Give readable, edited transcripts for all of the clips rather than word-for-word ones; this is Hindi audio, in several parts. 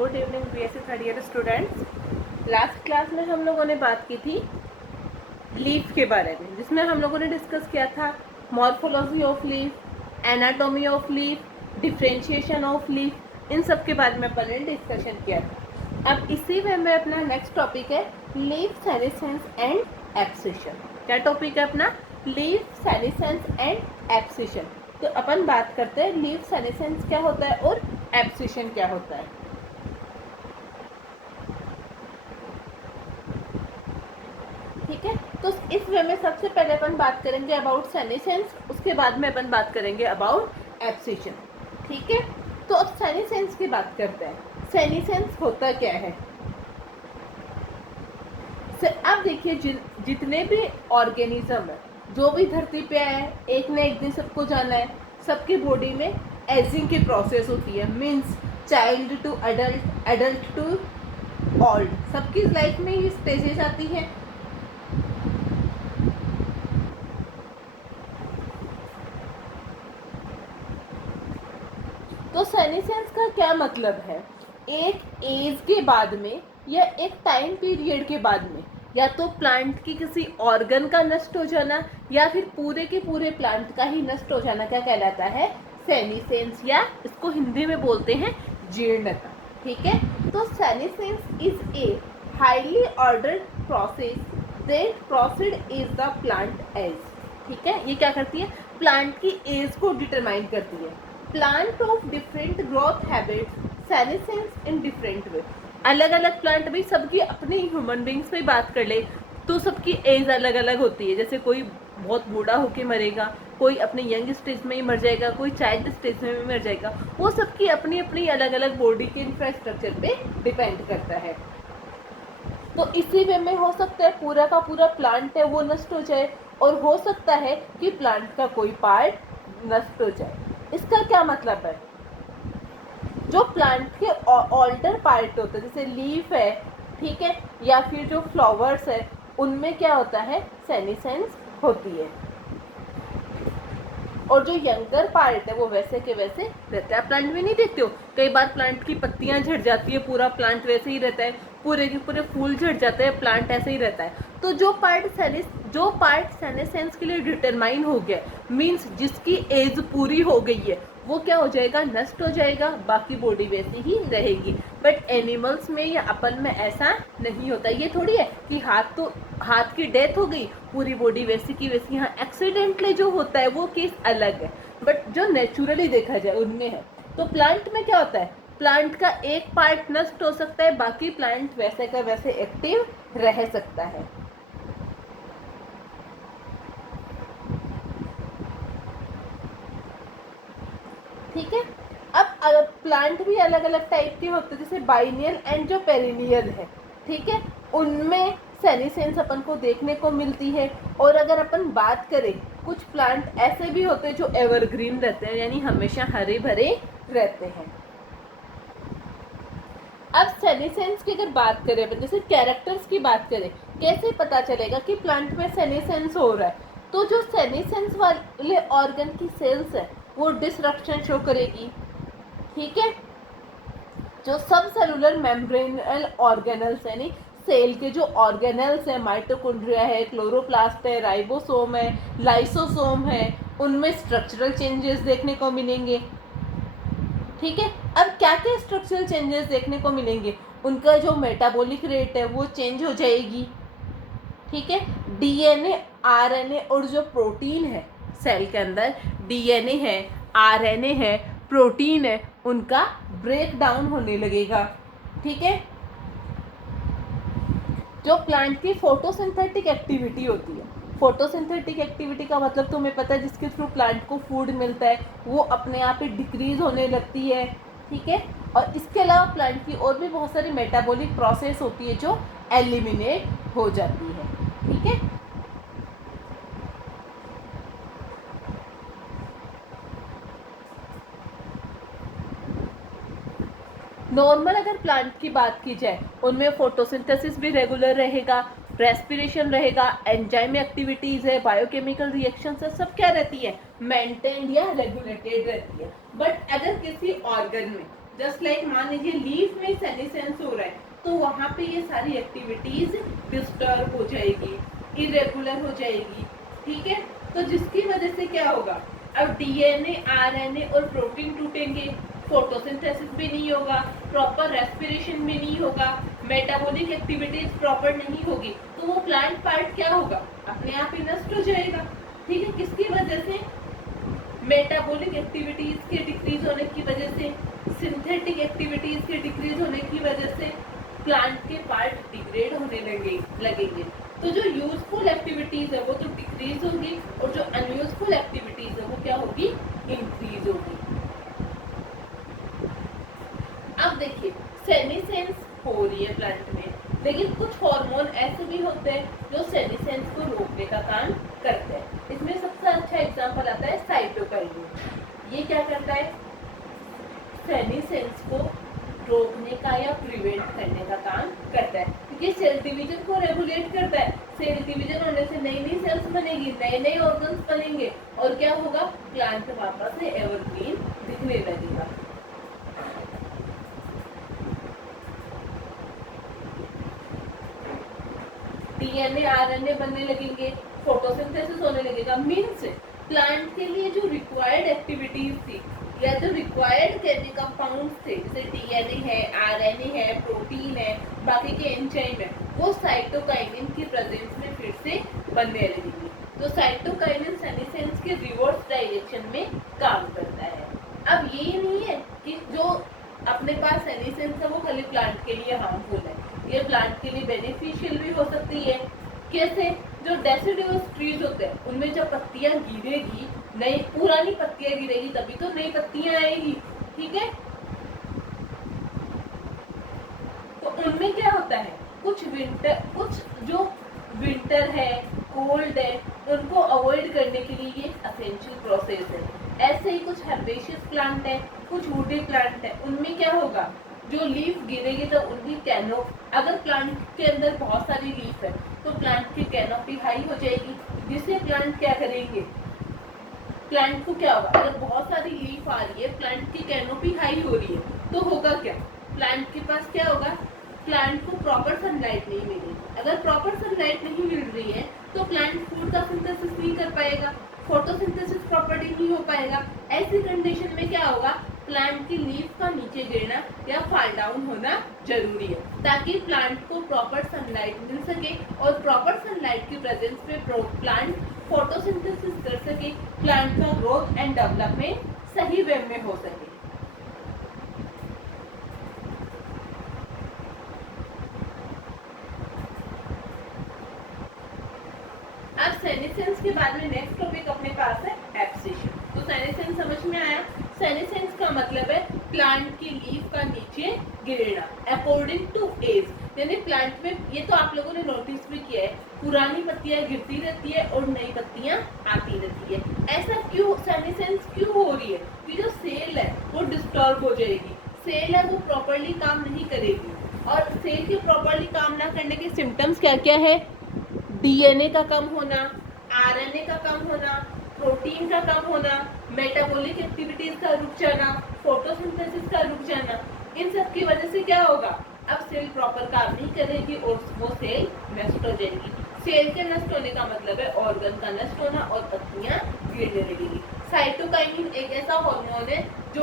Good evening BSc third year students. Last class में हम लोगों ने बात की थी लीफ के बारे में, जिसमें हम लोगों ने डिस्कस किया था morphology of leaf, anatomy of leaf, differentiation of leaf, इन सब के बारे में अपन ने डिस्कशन किया था। अब इसी में अपना नेक्स्ट टॉपिक है लीफ सेनेसेंस एंड एब्सिशन। क्या टॉपिक है अपना? Leaf senescence and abscission. तो अपन बात करते हैं लीफ सेनेसेंस क्या होता है और एब्सिशन क्या होता है। ठीक है, तो इस वे में सबसे पहले अपन बात करेंगे अबाउट सेनेसेंस, उसके बाद में अपन बात करेंगे अबाउट एब्सिशन। ठीक है, तो अब सेनेसेंस की बात करते हैं। सेनेसेंस होता क्या है? अब देखिए जितने भी ऑर्गेनिज्म है, जो भी धरती पे है, एक न एक दिन सबको जाना है। सबकी बॉडी में एजिंग की प्रोसेस होती है, means child to adult, adult to old, सबकी लाइफ में ये स्टेजेस आती है। तो सेनेसेंस का क्या मतलब है? एक एज के बाद में या एक टाइम पीरियड के बाद में या तो प्लांट की किसी ऑर्गन का नष्ट हो जाना या फिर पूरे के पूरे प्लांट का ही नष्ट हो जाना क्या कहलाता है? सेनेसेंस, या इसको हिंदी में बोलते हैं जीर्णता। ठीक है, तो senescence is a highly ordered process that proceed is the plant age. ठीक है, ये क्या करती है? प्लांट की एज को डिटरमाइन करती है। Plant of different growth habits senescence in different way. अलग अलग प्लांट भी, सबकी अपनी ह्यूमन बींग्स पे बात कर ले तो सबकी एज अलग अलग होती है। जैसे कोई बहुत बूढ़ा होके मरेगा, कोई अपने यंग स्टेज में ही मर जाएगा, कोई चाइल्ड स्टेज में भी मर जाएगा। वो सबकी अपनी अपनी अलग अलग बॉडी के इंफ्रास्ट्रक्चर पे डिपेंड करता है। तो इसी वे में हो सकता है पूरा का पूरा प्लांट है वो नष्ट हो जाए, और हो सकता है कि प्लांट का कोई पार्ट नष्ट हो जाए। इसका क्या मतलब है? जो प्लांट के ऑल्टर पार्ट होते हैं, जैसे लीफ है, ठीक है, या फिर जो फ्लावर्स है, उनमें क्या होता है? सेनेसेंस होती है। और जो यंगर पार्ट है वो वैसे के वैसे रहता है। प्लांट में नहीं देखते हो कई बार प्लांट की पत्तियां झड़ जाती है, पूरा प्लांट वैसे ही रहता है, पूरे के पूरे फूल झड़ जाते हैं, प्लांट ऐसे ही रहता है। तो जो पार्ट सेनेसेंस के लिए डिटरमाइन हो गया, मींस जिसकी एज पूरी हो गई है, वो क्या हो जाएगा? नष्ट हो जाएगा, बाकी बॉडी वैसी ही रहेगी। बट एनिमल्स में या अपन में ऐसा नहीं होता। ये थोड़ी है कि हाथ की डेथ हो गई, पूरी बॉडी वैसी की वैसी। हाँ, एक्सीडेंटली जो होता है वो केस अलग है, बट जो नेचुरली देखा जाए उनमें है। तो प्लांट में क्या होता है? प्लांट का एक पार्ट नष्ट हो सकता है, बाकी प्लांट वैसे का वैसे एक्टिव रह सकता है। ठीक है, अब प्लांट भी अलग अलग टाइप के होते हैं, जैसे बाइनियल एंड जो पेरिनियल है। ठीक है, उनमें सेनेसेंस अपन को देखने को मिलती है। और अगर अपन बात करें, कुछ प्लांट ऐसे भी होते हैं जो एवरग्रीन रहते हैं, यानी हमेशा हरे भरे रहते हैं। अब सेनेसेंस की अगर बात करें, जैसे कैरेक्टर्स की बात करें, कैसे पता चलेगा कि प्लांट में सेनेसेंस हो रहा है? तो जो सेनेसेंस वाले ऑर्गन की सेल्स है वो डिसरप्शन शो करेगी। ठीक है, जो सब सेलुलर मेम्ब्रेनल ऑर्गेनल्स है, यानी सेल के जो ऑर्गेनल्स हैं, माइटोकॉन्ड्रिया है, क्लोरोप्लास्ट है, राइबोसोम है, लाइसोसोम है, उनमें स्ट्रक्चरल चेंजेस देखने को मिलेंगे। ठीक है, अब क्या क्या स्ट्रक्चरल चेंजेस देखने को मिलेंगे? उनका जो मेटाबॉलिक रेट है वो चेंज हो जाएगी। ठीक है, डीएनए, आरएनए और जो प्रोटीन है सेल के अंदर, डीएनए है, आरएनए है, प्रोटीन है, उनका ब्रेक डाउन होने लगेगा। ठीक है, जो प्लांट की फोटोसिंथेटिक एक्टिविटी होती है, फोटोसिंथेटिक एक्टिविटी का मतलब तुम्हें पता है, जिसके थ्रू प्लांट को फूड मिलता है, वो अपने आप ही डिक्रीज होने लगती है। ठीक है, और इसके अलावा प्लांट की और भी बहुत सारी मेटाबॉलिक प्रोसेस होती है जो एलिमिनेट हो जाती है। ठीक है, नॉर्मल अगर प्लांट की बात की जाए, उनमें फोटोसिंथेसिस भी रेगुलर रहेगा, रेस्पिरेशन रहेगा, एंजाइम एक्टिविटीज है, बायोकेमिकल रिएक्शंस है, सब क्या रहती है? मेंटेन्ड या रेगुलेटेड रहती है। बट अगर किसी ऑर्गन में, जस्ट लाइक मान लीजिए लीफ में सेनेसेंस हो रहा है तो वहां पे ये सारी एक्टिविटीज डिस्टर्ब हो जाएगी, इरेगुलर हो जाएगी, ठीक है। तो जिसकी वजह से क्या होगा, अब डीएनए, आरएनए और प्रोटीन टूटेंगे, फोटोसिंथेसिस भी नहीं होगा, प्रॉपर रेस्पिरेशन भी नहीं होगा, मेटाबॉलिक एक्टिविटीज प्रॉपर नहीं होगी, तो वो प्लांट पार्ट क्या होगा, अपने आप ही नष्ट हो जाएगा, ठीक है। किसकी वजह से, मेटाबॉलिक एक्टिविटीज के डिक्रीज होने की वजह से, सिंथेटिक एक्टिविटीज के डिक्रीज होने की वजह से प्लांट के पार्ट डिग्रेड होने लगेंगे। तो जो यूजफुल एक्टिविटीज है वो तो डिक्रीज होगी और जो अनयूजफुल एक्टिविटीज है वो क्या होगी, इंक्रीज होगी। अब देखिए सेनेसेंस हो रही है प्लांट में, लेकिन कुछ हार्मोन ऐसे भी होते हैं जो सेनेसेंस को रोकने का काम करते हैं। इसमें सबसे अच्छा एग्जांपल आता है साइटोकाइनिन। ये क्या करता है, सेनेसेंस को रोकने का या प्रिवेंट करने का काम करता है, क्योंकि सेल डिवीजन को रेगुलेट करता है। सेल डिवीजन होने से नई नई सेल्स बनेगी, नए नए ऑर्गन्स बनेंगे और क्या होगा, प्लांट वापस से एवरग्रीन दिखने लगेगा। डीएनए, आरएनए बनने लगेंगे, फोटोसिंथेसिस होने लगेगा। मीन्स प्लांट के लिए जो रिक्वायर्ड एक्टिविटीज थी या जो रिक्वायर्ड केमिकल कंपाउंड्स थे, जैसे डीएनए है, आरएनए है, प्रोटीन है, बाकी के एंजाइम है, वो साइटोकाइनिन की प्रेजेंस में फिर से बनने लगेंगे। तो साइटोकाइनिन सेनेसेंस के रिवर्स डायरेक्शन में काम करता है। अब ये नहीं है कि जो अपने पास सेनेसेंस है वो खाली प्लांट के लिए हार्मफुल है, ये प्लांट के लिए बेनिफिशियल भी हो सकती है। कैसे, जो डेसिडुअस ट्रीज होते हैं उनमें जब पत्तियां गिरेगी, नई पुरानी पत्तियां गिरेगी तभी तो नई पत्तियां आएगी, ठीक है। तो उनमें क्या होता है, कुछ जो विंटर है, कोल्ड है, उनको अवॉइड करने के लिए ये असेंशियल प्रोसेस है। ऐसे ही कुछ हर्बेशियस प्लांट है, कुछ वुडी प्लांट है, उनमें क्या होगा, जो लीफ गिरेगी तो उनकी कैनोपी, अगर प्लांट के अंदर बहुत सारी लीफ है तो प्लांट की कैनोपी हाई हो जाएगी, जिससे प्लांट क्या करेंगे, प्लांट को क्या होगा, अगर बहुत सारी लीफ आ रही है, प्लांट की कैनोपी हाई हो रही है तो होगा क्या, प्लांट के पास क्या होगा, प्लांट को प्रॉपर सनलाइट नहीं मिलेगी। अगर प्रॉपर सनलाइट नहीं मिल रही है तो प्लांट फूड का सिंथेसिस नहीं कर पाएगा, फोटोसिंथेसिस प्रॉपर्टी नहीं हो पाएगा। ऐसी कंडीशन में क्या होगा, प्लांट की लीफ का नीचे गिरना या फॉल डाउन होना जरूरी है, ताकि प्लांट को प्रॉपर सनलाइट मिल सके और प्रॉपर सनलाइट की प्रेजेंस में प्लांट फोटोसिंथेसिस कर सके, प्लांट का ग्रोथ एंड डेवलपमेंट सही वे में हो सके। अब सेनेसेंस के बाद में नेक्स्ट टॉपिक अपने पास है एब्सिशन। तो सेनेसेंस समझ में आया, सेनेसेंस का मतलब है प्लांट की लीफ का नीचे गिरना अकॉर्डिंग टू एज, यानी प्लांट में, ये तो आप लोगों ने नोटिस भी किया है, पुरानी पत्तियां गिरती रहती है और नई पत्तियां आती रहती है। ऐसा क्यों, सेनेसेंस क्यों हो रही है, कि जो सेल है वो डिस्टर्ब हो जाएगी, सेल है वो प्रॉपरली काम नहीं करेगी, और सेल के प्रॉपरली काम ना करने के सिम्टम्स क्या क्या है, डीएनए का कम होना, आरएनए का कम होना, प्रोटीन का कम होना, मेटाबॉलिक एक्टिविटीज का रुक जाना, फोटोसिंथेसिस का रुक जाना। इन सब की वजह से क्या होगा, अब सेल प्रॉपर काम नहीं करेगी और वो सेल नष्ट हो जाएगी। सेल के नष्ट होने का मतलब है ऑर्गन का नष्ट होना और पत्तियां गिरने लगेगी। साइटोकाइनिन एक ऐसा हार्मोन है जो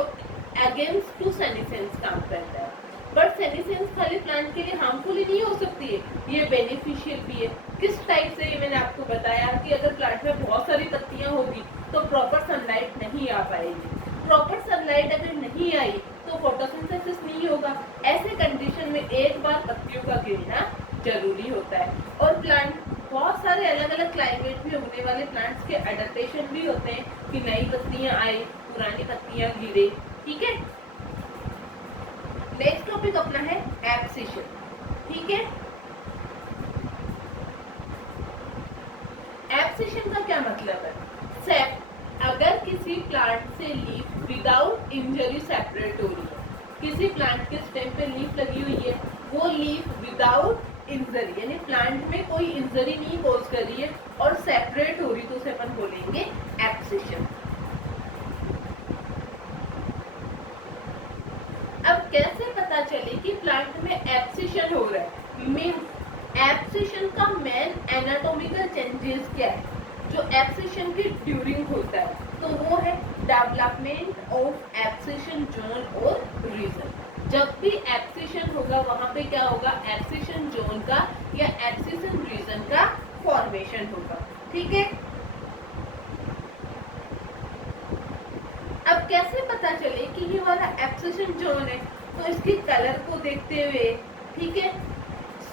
अगेंस्ट टू सेनेसेंस काम करता है, बट सेनेसेंस खाली प्लांट के लिए हार्मफुल ही नहीं हो सकती है, ये बेनिफिशियल भी है। किस टाइप से, ये मैंने आपको बताया कि अगर प्लांट में बहुत सारी पत्तियां होगी तो प्रॉपर सनलाइट नहीं आ पाएगी, प्रॉपर सनलाइट अगर नहीं आई तो फोटोसिंथेसिस नहीं होगा। ऐसे कंडीशन में एक बार पत्तियों का गिरना जरूरी होता है। और प्लांट बहुत सारे अलग अलग क्लाइमेट में उगने वाले प्लांट्स के एडेप्टेशन भी होते हैं कि नई पत्तियां आए, पुरानी पत्तियां गिरे, ठीक है। नेक्स्ट टॉपिक अपना है एब्सिशन, ठीक है। एब्सिशन का क्या मतलब है, अगर किसी प्लांट से लीफ विदाउट इंजरी सेपरेट हो रही है, किसी प्लांट के स्टेम पे लीफ लगी हुई है, वो लीफ विदाउट इंजरी यानी प्लांट में कोई इंजरी नहीं कॉज कर रही है और सेपरेट हो रही, तो उसे अपन बोलेंगे एब्सिशन। अब कैसे पता चले कि प्लांट में एब्सिशन हो रहा है? मीन्स एब्सिशन का मेन एनाटॉमिकल चेंजेस क्या है जो एब्सिशन के ड्यूरिंग होता है? तो वो है डेवलपमेंट ऑफ एब्सिशन जोन और रीजन। जब भी एब्सिशन होगा वहां पे क्या होगा? एब्सिशन जोन का या एब्सिशन रीजन का फॉर्मेशन होगा। ठीक है, अब कैसे पता चले कि ये वाला एब्सिशन जोन है? तो इसके कलर को देखते हुए, ठीक है,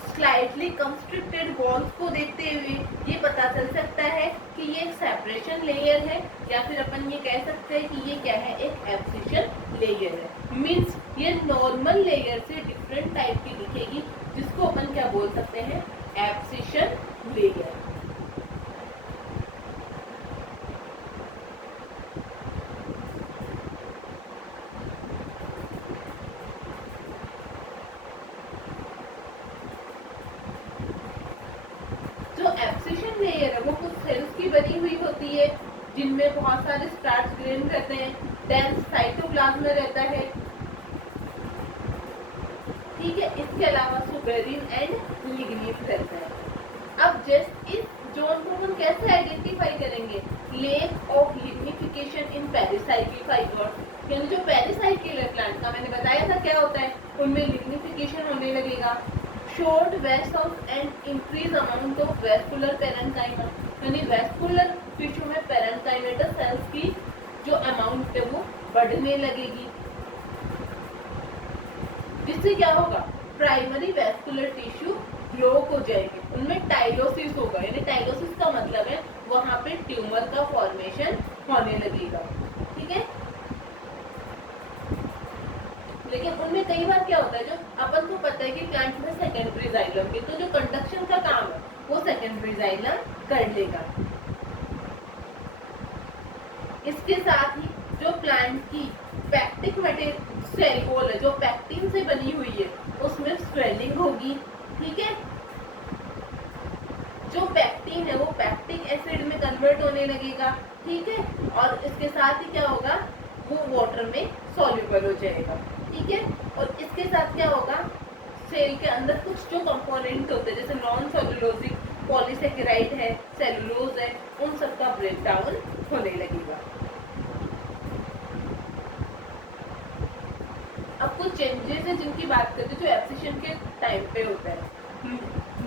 स्लाइटली कंस्ट्रिक्टेड वॉल्स को देखते हुए ये पता चल सकता है कि ये एक सेपरेशन लेयर है, या फिर अपन ये कह सकते हैं कि ये क्या है? एक एब्सिशन लेयर है। मींस ये नॉर्मल लेयर से डिफरेंट टाइप की दिखेगी, जिसको अपन क्या बोल सकते हैं? Abscission layer. एब्सिशन लेयर है वो कुछ सेल्स की बनी हुई होती है जिनमें बहुत सारे स्टार्च ग्रेन रहते हैं, डेंस साइटोप्लाज्म रहता है। ठीक है, इसके अलावा सुबेरिन एंड लिग्निन रहता है। अब जैसे इस जोन को हम कैसे आइडेंटिफाई करेंगे? Lake of lignification in pericycle fibre, यानी जो पेरिसाइकिल है प्लांट का, मैंने बताया था क्या होता है, उनमें लिग्निफिकेशन होने लगेगा। Short vessels and increase amount of vascular parenchyma, यानी वेस्कुलर टिश्यू में पेरेन्काइमेटस सेल्स की जो अमाउंट है वो बढ़ने लगेगी, जिससे क्या होगा? प्राइमरी वेस्कुलर टिश्यू ब्लॉक हो जाएगी, उनमें टाइलोसिस होगा। यानी टाइलोसिस का मतलब है वहां पे ट्यूमर का फॉर्मेशन होने लगेगा। ठीक है, लेकिन उनमें कई बार क्या होता है, जो अपन को पता है कि प्लांट में सेकेंडरी जाइलम की, तो जो कंडक्शन का काम है वो सेकेंडरी जाइलम कर लेगा। इसके साथ ही जो प्लांट की पैक्टिक मटेरियल सेल वॉल है, जो पैक्टिन से बनी हुई है, उसमें स्वेलिंग होगी। ठीक है, जो पैक्टिन है वो पैक्टिक एसिड में कन्वर्ट होने लगेगा। ठीक है, और इसके साथ ही क्या होगा? वो वाटर में सॉल्युबल हो जाएगा। ठीक है, और इसके साथ क्या होगा? सेल के अंदर कुछ जो कंपोनेंट होते हैं, जैसे नॉन सेलुलोजिक पॉलीसेकेराइड है, सेलुलोज है, उन सब का ब्रेकडाउन होने लगेगा। अब कुछ चेंजेस है जिनकी बात करते हैं जो एब्सिशन के टाइम पे होता है।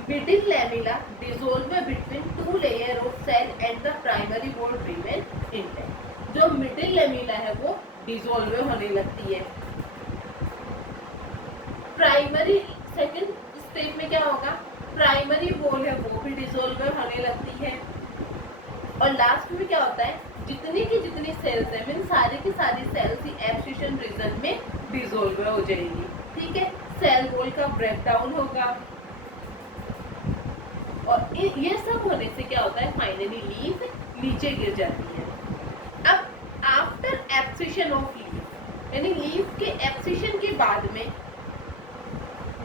Middle lamella dissolve between two layer of cell and the primary wall remain intact. जो मिडिल लैमेला है वो डिसॉल्व होने लगती है। प्राइमरी सेकंड स्टेज में क्या होगा? प्राइमरी वॉल है वो भी डिसॉल्व होने लगती है। और लास्ट में क्या होता है? जितनी की जितनी सेल्स है, मीन सारी की सारी सेल्स ही एब्सिशन रीजन में डिसॉल्व हो जाएगी। ठीक है, सेल वॉल का ब्रेकडाउन होगा, और ये सब होने से क्या होता है? फाइनली लीफ नीचे गिर जाती है। अब आफ्टर एब्सिशन ऑफ लीफ, यानी लीफ के एब्सिशन के बाद में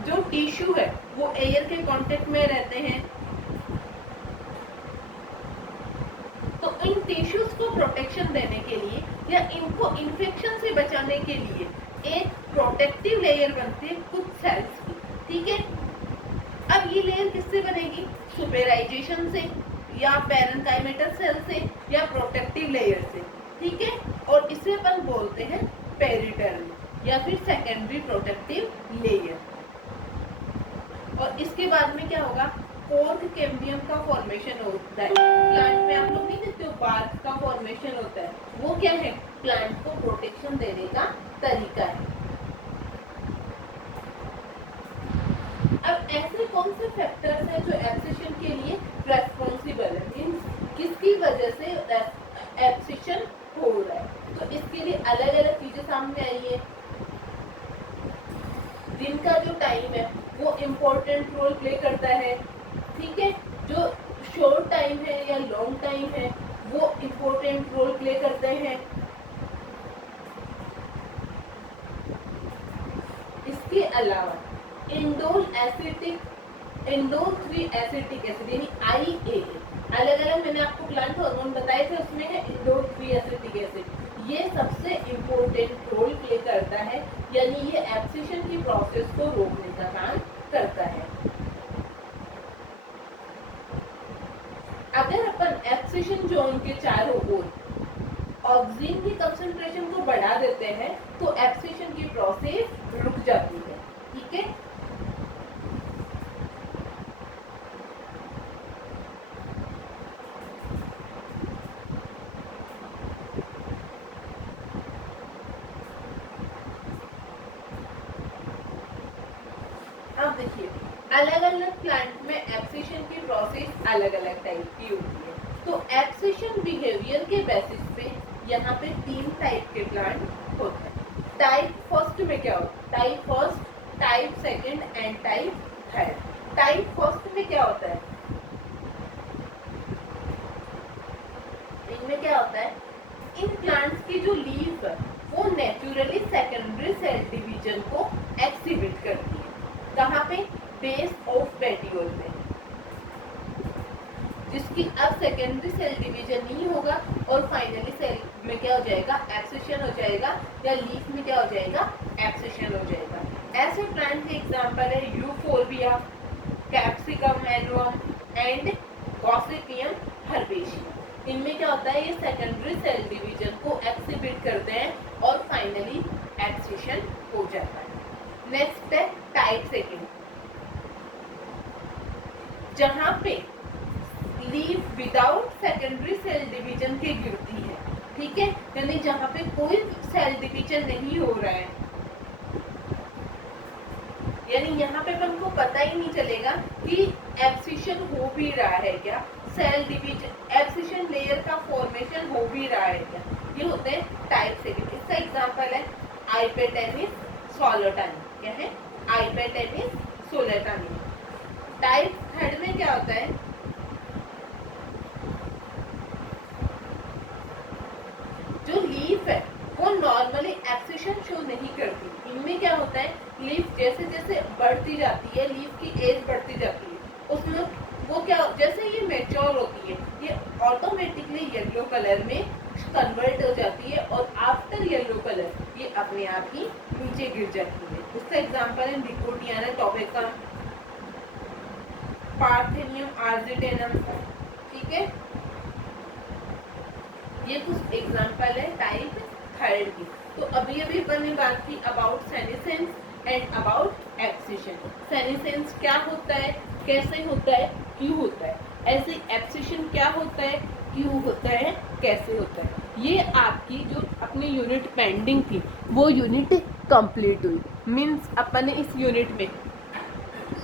जो टिश्यू है वो एयर के कांटेक्ट में रहते हैं, तो इन टिश्यूज को प्रोटेक्शन देने के लिए या इनको इन्फेक्शन से बचाने के लिए एक प्रोटेक्टिव लेयर बनती है कुछ सेल्स की। ठीक है, अब ये लेयर किससे बनेगी? सुपेराइजेशन से, या पेरेन्काइमेटस सेल से, या प्रोटेक्टिव लेयर से। ठीक है, और इसे अपन बोलते हैं पेरिटर्म या फिर सेकेंडरी प्रोटेक्टिव लेयर। और इसके बाद में क्या होगा? कोर्क कैम्बियम का फॉर्मेशन होता है। प्लांट में आप लोग नहीं देखते हो बार्क का फॉर्मेशन होता है, वो क्या है? प्लांट को प्रोटेक्शन देने का तरीका है। अब ऐसे कौन से फैक्टर्स हैं जो एब्सिशन के लिए रेस्पॉन्सिबल है, मींस किसकी वजह से एब्सिशन हो रहा है? तो इसके लिए अलग अलग चीजें सामने आई है। दिन का जो टाइम है वो इम्पोर्टेंट रोल प्ले करता है। ठीक है, जो शॉर्ट टाइम है या लॉन्ग टाइम है वो इम्पोर्टेंट रोल प्ले करते हैं। इसके अलावा इंडोल 3 एसिटिक एसिड यानी IA, अलग अलग मैंने आपको प्लांट हार्मोन बताए थे, उसमें है इंडोल 3 एसिटिक एसिड। ये सबसे इम्पोर्टेंट रोल प्ले करता है यानी ये एब्सिशन की प्रोसेस को रोकने का काम करता है। अगर अपन एब्सिशन जोन के चारों ओर ऑक्सीजन की कंसंट्रेशन को बढ़ा देते हैं तो एब्सिशन की प्रोसेस रुक जाती है। ठीक है, अब देखिए अलग अलग प्लांट में एब्सिशन की प्रोसेस अलग अलग टाइप की होती है। तो एब्सिशन बिहेवियर के बेसिस पे यहाँ पे 3 टाइप के प्लांट होते हैं। टाइप फर्स्ट में क्या होता है? Type first, type second and type third. Type first में क्या होता है? इनमें क्या होता है, इन प्लांट्स की जो लीफ है वो नेचुरली सेकेंडरी सेल डिवीजन को एक्सिबिट करती है। कहाँ पे? बेस ऑफ पेटियोल में, जिसकी अब सेकेंडरी सेल डिवीजन नहीं होगा और फाइनली सेल में क्या हो जाएगा? एब्सिशन हो जाएगा, या लीफ में क्या हो जाएगा? एब्सिशन हो जाएगा। ऐसे प्लांट के एग्जांपल है यूफोर्बिया, कैप्सिकम एनुअम एंड गॉसिपियम हर्बेशियम। इनमें क्या होता है, ये सेकेंडरी सेल डिवीजन को एक्सिबिट करते हैं और फाइनली एब्सिशन हो जाता है। नेक्स्ट है टाइप सेकंड, जहां पे leaf without secondary cell division के गिरती है। ठीक है, यानी जहां पे कोई सेल डिवीजन नहीं हो रहा है, यानी यहाँ पे अपन को पता ही नहीं चलेगा कि एब्सिशन हो भी रहा है क्या, सेल डिवीजन एब्सिशन लेयर का फॉर्मेशन हो भी रहा है क्या। ये होते हैं टाइप सेकंड। इसका एग्जांपल है आइपेटेनिस सोलेटानी। क्या है? आइपेटेनिस सोलेटानी। टाइप थर्ड में क्या होता है, जो लीफ है वो नॉर्मली एब्सिशन शो नहीं करती। इनमें क्या होता है, लीफ जैसे जैसे बढ़ती जाती है, लीफ की एज बढ़ती जाती है, उसमें वो क्या, जैसे ये मैच्योर होती है ये ऑटोमेटिकली येलो कलर में कन्वर्ट हो जाती है और आफ्टर येलो कलर ये अपने आप ही नीचे गिर जाती है। उसका एग्जांपल है निकोटियाना टॉबेकम, पार्थेनियम आर्जिटेनम। ठीक है, ये कुछ एग्जांपल है टाइप थर्ड की। तो अभी अभी अपन ने बात की about senescence and about abscission. Senescence क्या होता है, कैसे होता है, क्यों होता है, ऐसे एब्सिशन क्या होता है, क्यों होता है, कैसे होता है। ये आपकी जो अपनी यूनिट पेंडिंग थी वो यूनिट कंप्लीट हुई। मीन्स अपन ने इस यूनिट में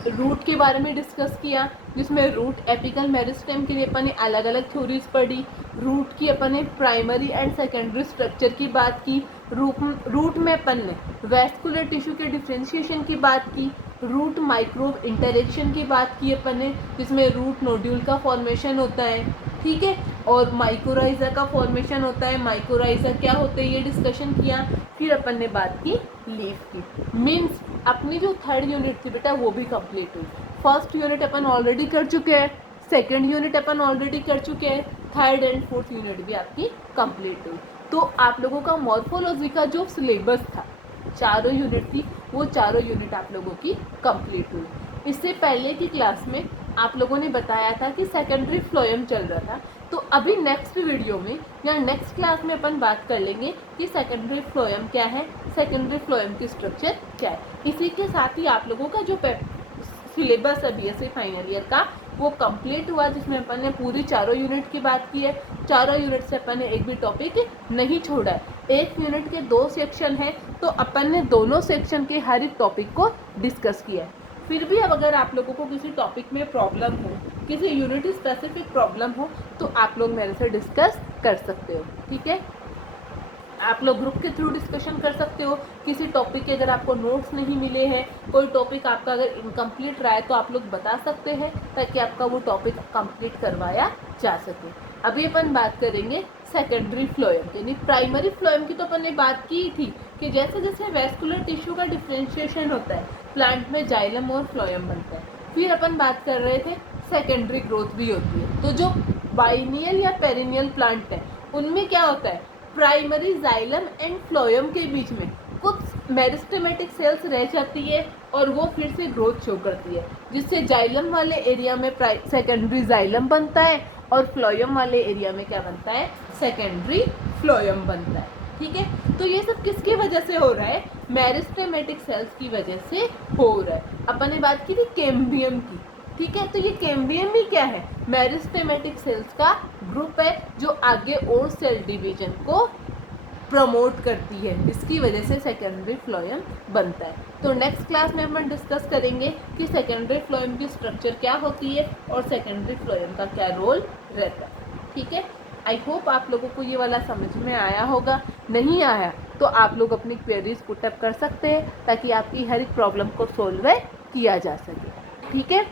रूट के बारे में डिस्कस किया, जिसमें रूट एपिकल मेरिस्टेम के लिए अपन ने अलग अलग थ्योरीज पढ़ी। रूट की अपन ने प्राइमरी एंड सेकेंडरी स्ट्रक्चर की बात की। रूट में अपन ने वैस्कुलर टिश्यू के डिफ्रेंशिएशन की बात की। रूट माइक्रोब इंटरेक्शन की बात की अपन ने, जिसमें रूट नोड्यूल का फॉर्मेशन होता है। ठीक है, और माइकोराइजा का फॉर्मेशन होता है। माइकोराइजा क्या होते हैं ये डिस्कशन किया। फिर अपन ने बात की लीफ की। मीन्स अपनी जो थर्ड यूनिट थी बेटा वो भी कंप्लीट हुई। फर्स्ट यूनिट अपन ऑलरेडी कर चुके हैं, सेकेंड यूनिट अपन ऑलरेडी कर चुके हैं, थर्ड एंड फोर्थ यूनिट भी आपकी कंप्लीट हुई। तो आप लोगों का मॉर्फोलॉजी का जो सिलेबस था, चारों यूनिट थी, वो चारों यूनिट आप लोगों की कंप्लीट हुई। इससे पहले की क्लास में आप लोगों ने बताया था कि सेकेंडरी फ्लोएम चल रहा था। तो अभी नेक्स्ट वीडियो में या नेक्स्ट क्लास में अपन बात कर लेंगे कि सेकेंडरी फ्लोएम क्या है, सेकेंडरी फ्लोएम की स्ट्रक्चर क्या है। इसी के साथ ही आप लोगों का जो सिलेबस है बीएससी फाइनल ईयर का वो कंप्लीट हुआ, जिसमें अपन ने पूरी चारों यूनिट की बात की है। चारों यूनिट से अपन ने एक भी टॉपिक नहीं छोड़ा है। एक यूनिट के 2 सेक्शन है, तो अपन ने दोनों सेक्शन के हर एक टॉपिक को डिस्कस किया है। फिर भी अब अगर आप लोगों को किसी टॉपिक में प्रॉब्लम हो, किसी यूनिट स्पेसिफिक प्रॉब्लम हो, तो आप लोग मेरे से डिस्कस कर सकते हो। ठीक है, आप लोग ग्रुप के थ्रू डिस्कशन कर सकते हो। किसी टॉपिक के अगर आपको नोट्स नहीं मिले हैं, कोई टॉपिक आपका अगर इनकम्प्लीट रहा है तो आप लोग बता सकते हैं, ताकि आपका वो टॉपिक कंप्लीट करवाया जा सके। अभी अपन बात करेंगे सेकेंडरी फ्लोएम, यानी प्राइमरी फ्लोएम की तो अपन ने बात की थी कि जैसे जैसे वेस्कुलर टिश्यू का डिफ्रेंशिएशन होता है, प्लांट में जाइलम और फ्लोएम बनता है। फिर अपन बात कर रहे थे सेकेंडरी ग्रोथ भी होती है। तो जो बाइनियल या पेरिनियल प्लांट है उनमें क्या होता है, प्राइमरी जाइलम एंड फ्लोएम के बीच में कुछ मेरिस्टेमेटिक सेल्स रह जाती है और वो फिर से ग्रोथ शो करती है, जिससे जाइलम वाले एरिया में सेकेंडरी जाइलम बनता है और फ्लोएम वाले एरिया में क्या बनता है, सेकेंडरी फ्लोएम बनता है। ठीक है, तो ये सब किसकी वजह से हो रहा है, मेरिस्टेमेटिक सेल्स की वजह से हो रहा है। अपन ने बात की थी कैम्बियम की। ठीक है, तो ये कैम्बियम भी क्या है, मेरिस्टेमेटिक सेल्स का ग्रुप है जो आगे और सेल डिवीजन को प्रमोट करती है, इसकी वजह से सेकेंडरी फ्लोएम बनता है। तो नेक्स्ट क्लास में हम डिस्कस करेंगे कि सेकेंडरी फ्लोएम की स्ट्रक्चर क्या होती है और सेकेंडरी फ्लोएम का क्या रोल रहता है। ठीक है, आई होप आप लोगों को ये वाला समझ में आया होगा। नहीं आया तो आप लोग अपनी क्वेरीज पुटअप कर सकते हैं ताकि आपकी हर एक प्रॉब्लम को सोल्व किया जा सके। ठीक है,